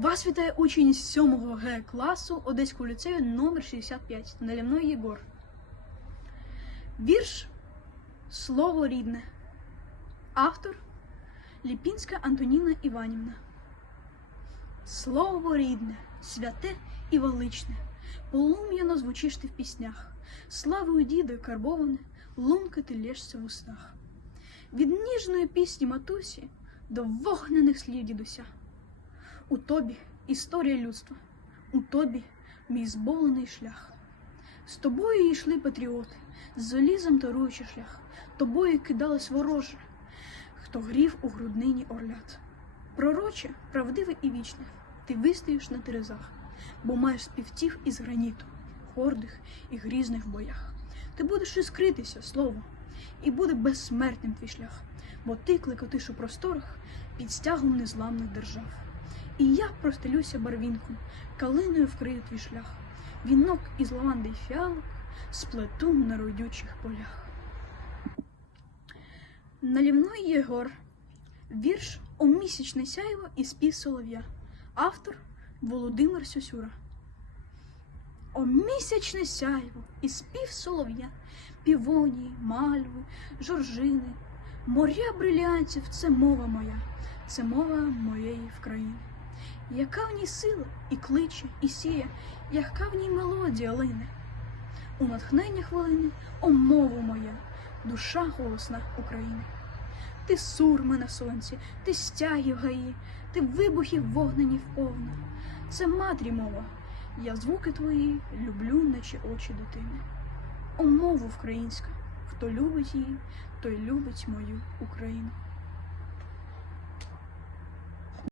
Вас вітає учень 7 Г класу Одеського ліцею номер 65 Налівной Єгор. Вірш Слово рідне. Автор Ліпінська Антоніна Іванівна. Слово рідне, святе і величне, полум'яно звучиш ти в піснях, славою діда карбоване, лунки ти лєшся в устах. Від ніжної пісні матусі до вогнених слів дідуся. У тобі історія людства, у тобі мій зболений шлях. З тобою йшли патріоти, з залізом торуючи шлях, тобою кидалось вороже, хто грів у груднині орлят. Пророче, правдиве і вічне, ти вистоїш на терезах, бо маєш співців із граніту, гордих і грізних боях. Ти будеш іскритися, слово, і буде безсмертним твій шлях, бо ти клекотиш у просторах під стягом незламних держав. І я простелюся барвінком, калиною вкрию твій шлях, вінок із лаванди й фіалок сплету на родючих полях. Налівной Єгор. Вірш о місячне сяйво і спів солов'я. Автор Володимир Сюсюра. О місячне сяйво і спів солов'я, півонії, мальви, жоржини, моря брилянтів це мова моя, це мова моєї вкраїни. Яка в ній сила і кличе, і сіє, яка в ній мелодія лине. У натхнення хвилини, о мову моя, душа голосна України. Ти сурми на сонці, ти стяги в гаї, ти вибухів вогнені вповна. Це матрі мова. Я звуки твої люблю, наче очі дитини. О мову українська, хто любить її, той любить мою Україну.